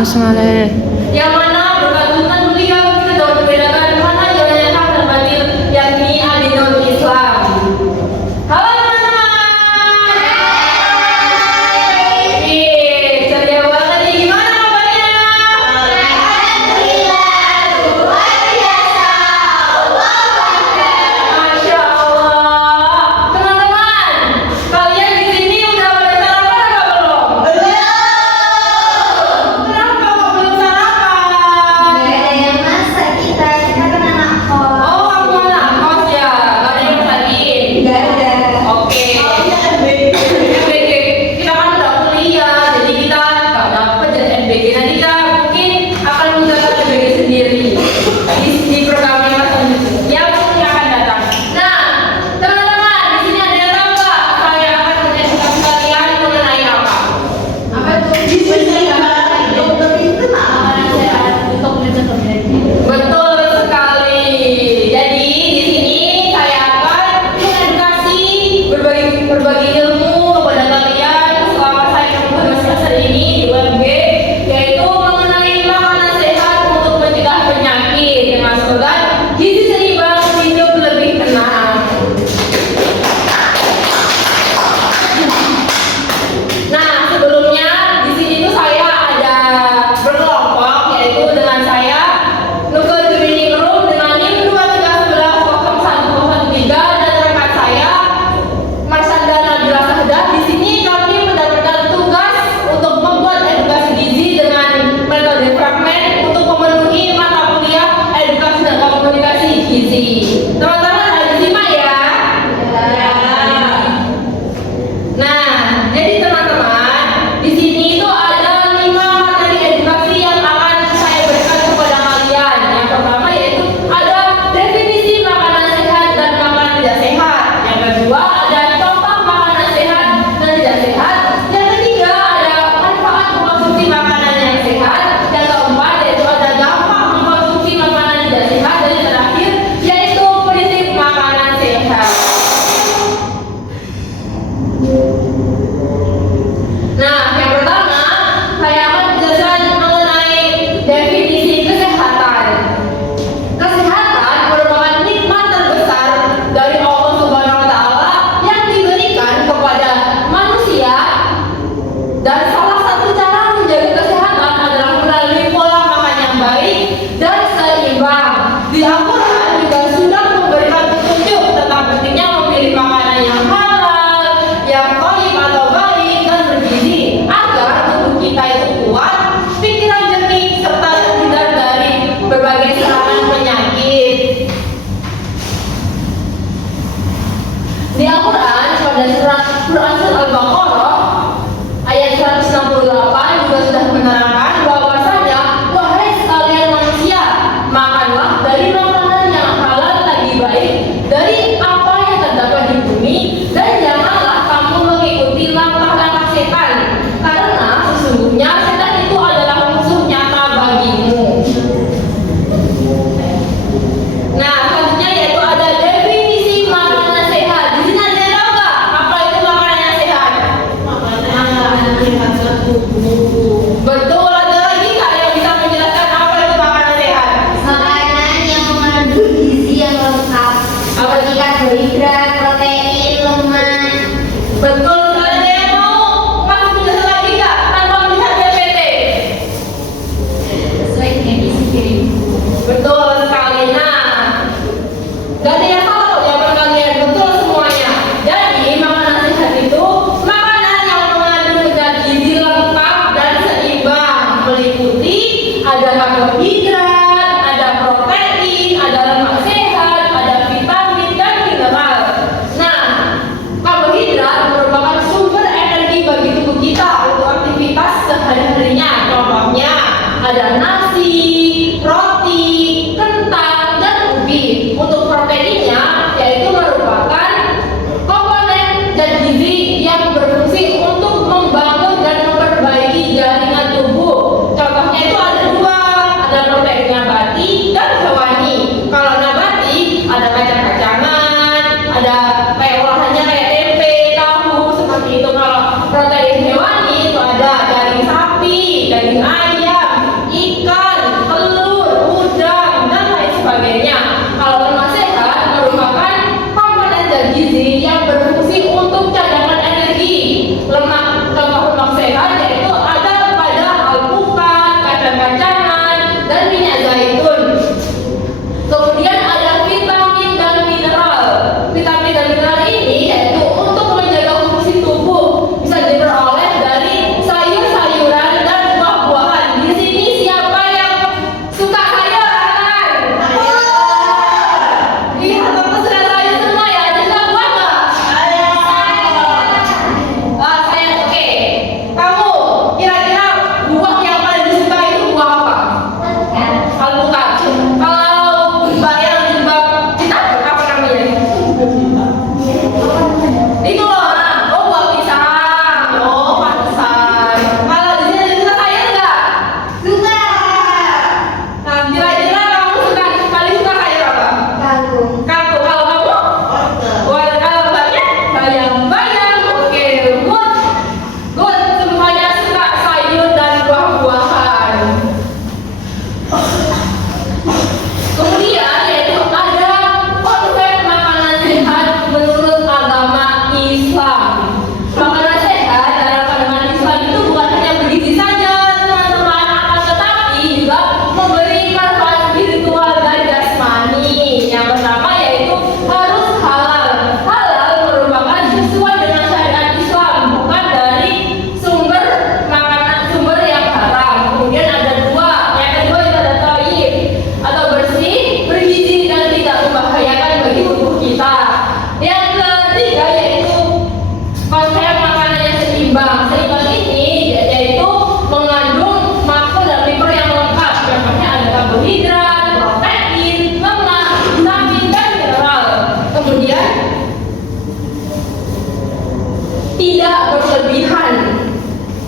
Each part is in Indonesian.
Semangat. Yang mana berkandungan beliau kita dapat membedakan mana jalannya hak dan batil, yakni adinul Islam. Halo teman-teman. Ih, ceria banget nih. Gimana kabarnya? Alhamdulillah, luar biasa. Masya Allah. Teman-teman, kalian di sini udah pada sarapan apa belum? Kenapa kok belum sarapan? Gak ada yang masak kita kan anak kos. Oh, kamu anak kos ya? Gak ada yang masakin? Gak ada. Oke. MBG. Kita kan udah kuliah, jadi kita gak dapet jadi MBG. Nanti kita mungkin akan mendapat MBG sendiri di program yang akan datang. Nah, teman-teman, di sini ada yang tahu nggak saya akan mengedukasi kalian mengenai apa? Apa tuh? Dokter itu makanan sehat untuk menjaga. Betul sekali. Jadi di sini saya akan mengedukasi berbagi ilmu kepada kalian selama saya menempuh semester ini di UMG, yaitu mengenai makanan sehat untuk mencegah penyakit dengan slogan gizi seimbang, hidup lebih tenang. Nah, sebelumnya di sini tuh saya ada berkelompok, yaitu dengan saya Nukul Training Room dengan NIM 2311013 dan rekan saya Marsanda Nabila Sahdah. Di sini kami mendapatkan tugas untuk membuat edukasi gizi dengan metode fragmen untuk memenuhi mata kuliah edukasi dan komunikasi gizi. Teman-teman harus disimak ya. Nah, jadi teman-teman, di sini itu ada 5 materi edukasi yang akan saya berikan kepada kalian. Yang pertama yaitu ada definisi makanan sehat dan makanan tidak sehat. Yang kedua ada contoh makanan sehat dan tidak sehat. Yang ketiga ada manfaat mengkonsumsi makanan yang sehat. Yang keempat yaitu ada dampak mengkonsumsi makanan tidak sehat. Dan yang terakhir yaitu prinsip makanan sehat. Nah, yang pertama saya akan menjelaskan mengenai definisi kesehatan. Kesehatan merupakan nikmat terbesar dari Allah Subhanahu wa taala yang diberikan kepada manusia, dan salah satu cara menjaga kesehatan adalah melalui pola makan yang baik dan seimbang. Di Al-Qur'an juga sudah memberikan petunjuk tentang pentingnya memilih makanan yang halal, yang thayyib atau baik dan bergizi agar tubuh kita itu kuat, pikiran jernih serta terhindar dari berbagai serangan penyakit. Di Al-Quran pada surat Al-Baqarah ayat 168 juga sudah menerangkan bahwasanya wahai sekalian manusia, makanlah dari makanan yang halal lagi baik dari apa yang terdapat di bumi, dan janganlah kamu mengikuti langkah-langkah setan, karena sesungguhnya setan itu adalah musuh nyata bagimu. Nah, selanjutnya yaitu ada definisi makanan sehat. Di sini ada yang tahu nggak apa itu makanan yang sehat? Betul, ada lagi nggak yang bisa menjelaskan apa itu makanan sehat? Makanan yang mengandung gizi yang lengkap seperti karbohidrat, protein, lemak. Betul, ada yang mau kasih penjelasan lagi nggak tanpa melihat PPT? Sesuai dengan isi kirim. Betul sekali. Nah, gak ada yang salah kok jawaban kalian, betul semuanya. Jadi makanan sehat itu makanan yang mengandung zat gizi lengkap dan seimbang, meliputi ada karbohidrat, ada protein, ada lemak sehat, ada vitamin dan mineral. Nah, karbohidrat merupakan sumber energi bagi tubuh kita untuk aktivitas sehari-harinya. Contohnya ada nasi, roti, kentang, dan ubi. Untuk proteinnya yaitu merupakan komponen zat gizi yang berfungsi untuk membangun dan memperbaiki jaringan tubuh. Contohnya itu ada 2, ada protein nabati dan hewani. Kalau nabati ada kacang-kacangan, ada kayak olahannya kayak tempe, tahu, seperti itu. Kalau protein hewani itu ada daging sapi, daging ayam,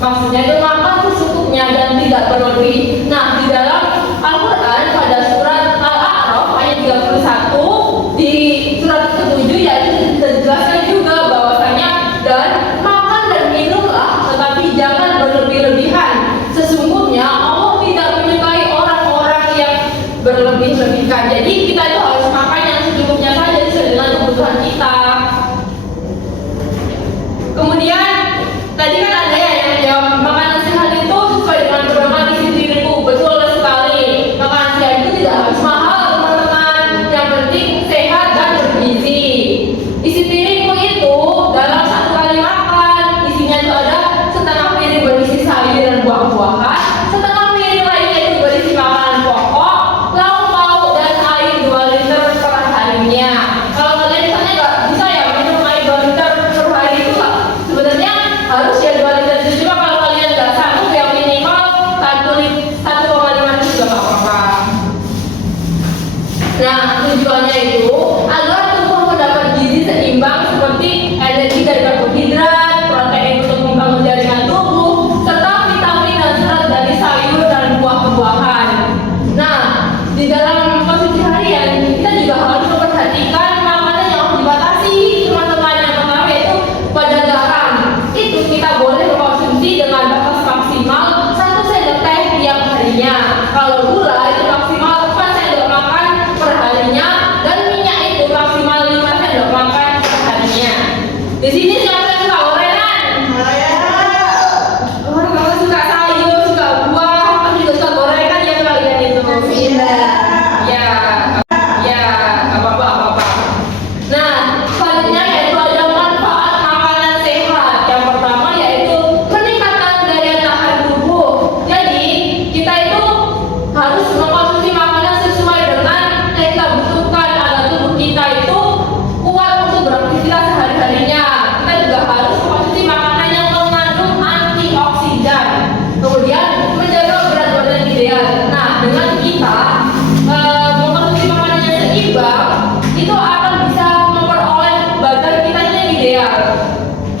Maksudnya itu makan secukupnya dan tidak berlebih. Nah, di dalam Al-Quran pada surat Al-A'raf ayat 31 di surat ke-7 yaitu dijelaskan juga bahwasanya dan makan dan minumlah tetapi jangan berlebih-lebihan. Sesungguhnya Allah tidak menyukai orang-orang yang berlebih-lebihkan. Jadi kita itu harus makan yang secukupnya saja sesuai dengan kebutuhan kita. Kemudian tadi kan ada ya yang jawab makanan sehat itu sesuai dengan pedoman isi diriku. Betul sekali. Makanan sehat itu tidak harus mahal teman-teman. Yang penting sehat dan bergizi. Isi piringku itu dalam satu kali makan isinya itu ada setengah piring berisi sayur dan buah-buahan, setengah piring lainnya itu berisi makanan pokok, lauk pauk dan air 2 liter per harinya. Kalau kalian misalnya nggak bisa ya minum air 2 liter per hari itu sebenarnya harus ya 2 liter itu, cuma kalau kalian nggak sanggup yang minimal 1,5 liter juga nggak apa-apa. Nah, tujuannya itu agar tubuh mendapat gizi seimbang seperti energi dari karbohidrat, protein untuk membangun jaringan tubuh, serta vitamin dan serat dari sayur dan buah-buahan. Nah, di dalam konsumsi harian kita juga harus memperhatikan makanan yang harus dibatasi, teman-teman. Yang pertama yaitu pada garam. Itu kita boleh mengkonsumsi dengan batas maksimal 1 sendok teh tiap harinya. Kalau gula itu maksimal 4 sendok makan per harinya dan minyak itu maksimal 5 sendok makan per harinya. Di sini siapa yang suka gorengan? Orang kalau suka sayur, suka buah, kan juga suka gorengan ya kalian itu. Ya, ya, apa-apa. Nah, selanjutnya yaitu ada manfaat makanan sehat. Yang pertama yaitu meningkatkan daya tahan tubuh. Jadi kita itu harus mengkonsumsi makanan sesuai dengan yang kita butuhkan agar tubuh kita itu kuat untuk beraktivitas sehari-harinya. Kita juga harus mengkonsumsi makanan yang mengandung antioksidan. Kemudian menjaga berat badan ideal. Nah, dengan kita mengkonsumsi makanan yang seimbang, itu akan bisa memperoleh badan kita yang ideal.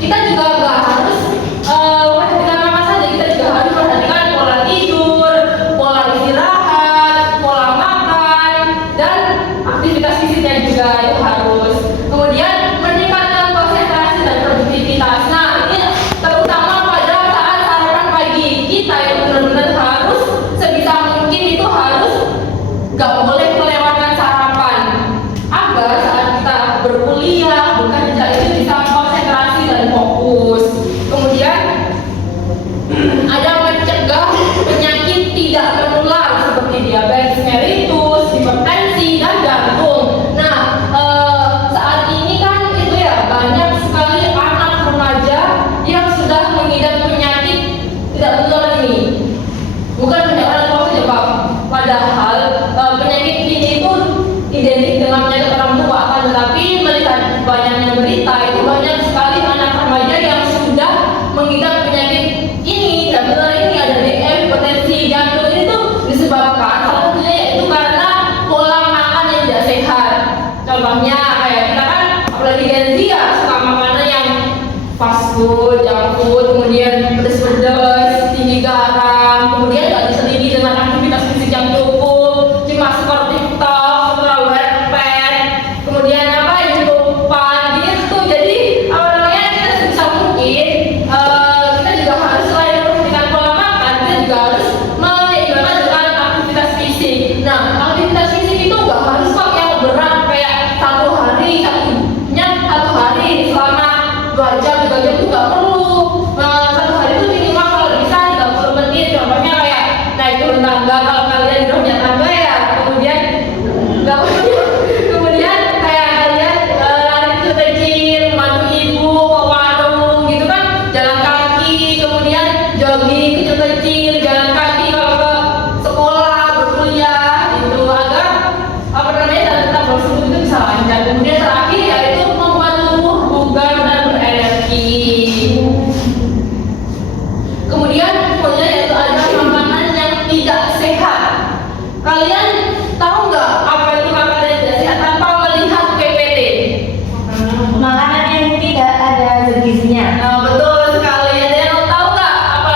Kita juga nggak harus memperhatikan makan saja, kita juga harus memperhatikan pola tidur, pola istirahat, pola makan, dan aktivitas fisiknya juga itu harus. Kemudian meningkatkan konsentrasi dan produktivitas. Nah, ini terutama pada saat sarapan pagi kita itu benar-benar harus sebisa mungkin itu harus nggak boleh melewatkan sarapan agar saat kita berkuliah bekerja itu bisa konsentrasi dan fokus. Kemudian ada mencegah penyakit tidak menular seperti diabetes mellitus, hipertensi dan jantung. Nah, saat ini kan itu ya banyak sekali anak remaja yang sudah mengidap penyakit tidak menular ini. Bukan hanya orang tua saja, Pak. Padahal penyakit ini itu identik dengan penyakit orang tua, akan tetapi melihat banyaknya berita itu banyak sekali anak remaja yang sudah mengidap penyakit ini dan menular ini. Ada DM, hipertensi, jantung ini tuh disebabkan salah satunya yaitu karena pola makan yang tidak sehat. Contohnya kayak kita kan apalagi Gen Z ya suka makanan yang fast food, junk food, kemudian pedas-pedas, tinggi garam, kemudian nggak diselingi dengan aktivitas fisik yang cukup, cuma skor TikTok, terlalu headpan, kemudian apa YouTube-an gitu. Jadi apa namanya kita sebisa mungkin kita juga harus selain memperhatikan pola makan, kita juga harus menyeimbangkan dengan aktivitas fisik. Nah, aktivitas fisik itu nggak harus kok yang berat kayak satu hari selama 2 jam 3 jam itu nggak perlu. Satu hari itu minimal kalau bisa 30 menit. Contohnya kayak naik turun tangga, kalau kalian udah punya tangga ya, kemudian nggak kemudian kayak kalian lari kecil, bantu ibu ke warung gitu kan, jalan kaki, kemudian jogging kecil-kecil, jalan kaki kalau ke sekolah, berkuliah gitu agar apa namanya dan tetap bersungguh itu bisa lancar. Kemudian terakhir yaitu membuat tubuh bugar dan berenergi. Kemudian pokoknya yaitu ada makanan yang tidak sehat. Kalian tahu nggak apa itu makanan yang tidak sehat tanpa melihat PPT? Makanan yang tidak ada gizinya. Nah, betul sekali. Ada yang tahu nggak apa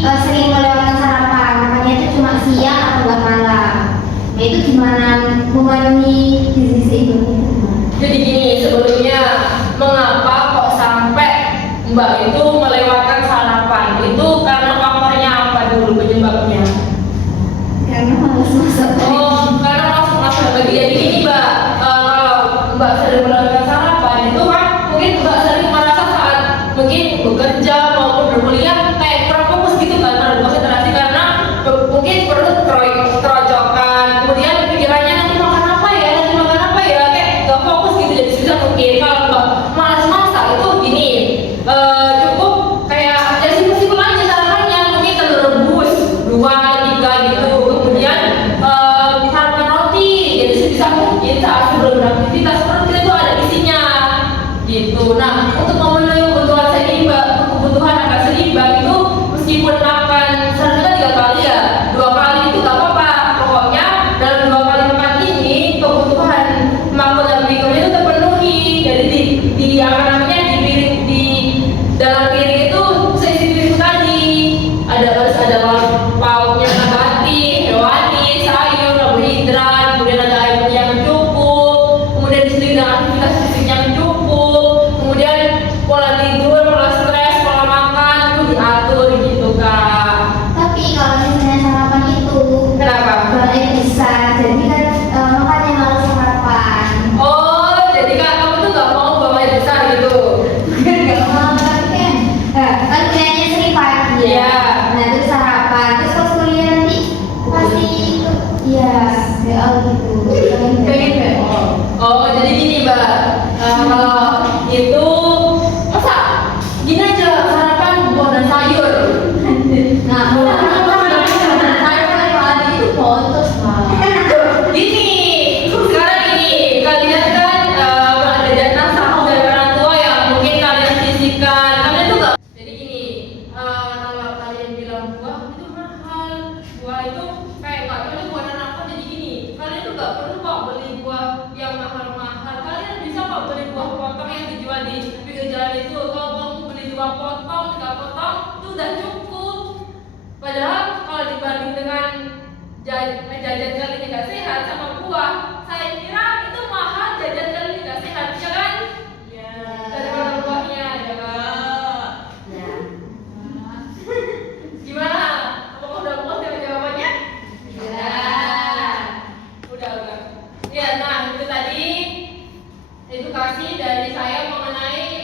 sering melewatkan sarapan, makanya itu cuma siang atau enggak malam. Nah itu gimana memenuhi gizi seimbang itu? Jadi gini, sebelumnya mengapa kok sampai Mbak itu melewatkan sarapan? Itu karena faktornya apa dulu penyebabnya? Karena malas masak. Oh, karena masuk pagi. Jadi gini Mbak, kalau Mbak sering melewatkan sarapan itu kan mungkin Mbak sering merasa saat mungkin bekerja maupun berkuliah kayak kurang fokus gitu kan, kurang konsentrasi karena mungkin perut kerocokan, kemudian pikirannya nanti makan apa ya, kayak gak fokus gitu jadi susah mungkin. Kalau Mbak malas masak itu gini, cukup kayak ya simpel-simpel aja sarapannya, mungkin telur rebus 2-3 gitu, kemudian sarapan roti, jadi sebisa mungkin saat sebelum beraktivitas perut kita itu ada isinya gitu. Nah untuk memenuhi kebutuhan akan seimbang itu meskipun makan seharusnya 3 kali ya, 2 kali itu gak apa-apa, pokoknya dalam 2 kali makan ini kebutuhan makro dan mikronya itu terpenuhi. Jadi di apa namanya di piring, di dalam piring itu seisi piring tadi harus ada pauknya nabati, hewani, sayur, karbohidrat, kemudian ada air putih yang cukup, kemudian diseling dengan aktivitas fisik yang cukup, kemudian pola tidur, pola stres, pola makan itu diatur gitu Kak. Tapi kalau misalnya sarapan itu Kenapa? boleh bisa, jadi kan makanya malas sarapan. Oh, jadi Kak kamu tuh gak mau bawa air besar gitu? Gak mau tapi kan kuliahnya sering pagi ya. Iya. Nah terus sarapan, terus pas kuliah nanti pasti itu ya BO gitu. Pengen nggak? Oh, jadi gini Mbak, kalau itu masa gini aja sarapan buah dan sayur. Nah kalau Sayur kan pagi itu botos Gini, sekarang gini, kalian kan ada jatah sahur dari orang tua yang mungkin kalian sisihkan. Kalian tuh nggak. Jadi gini, kalau kalian bilang buah itu mahal, buah itu kayak nggak cocok buat anak aku. Jadi gini, kalian tuh nggak perlu kok beli buah yang mahal-mahal. Kalian bisa kok beli buah potong yang dijual di pinggir jalan itu. Kalau kamu beli 2 potong, 3 potong, itu udah cukup. Padahal kalau dibanding dengan jajan kalian nggak sehat sama buah, saya kira itu mahal jajan kalian nggak sehat, ya kan? Ya. Daripada buahnya, ya kan? ya. Gimana? Apakah udah puas dengan jawabannya? Ya. Udah. Ya, nah itu tadi edukasi dari saya mengenai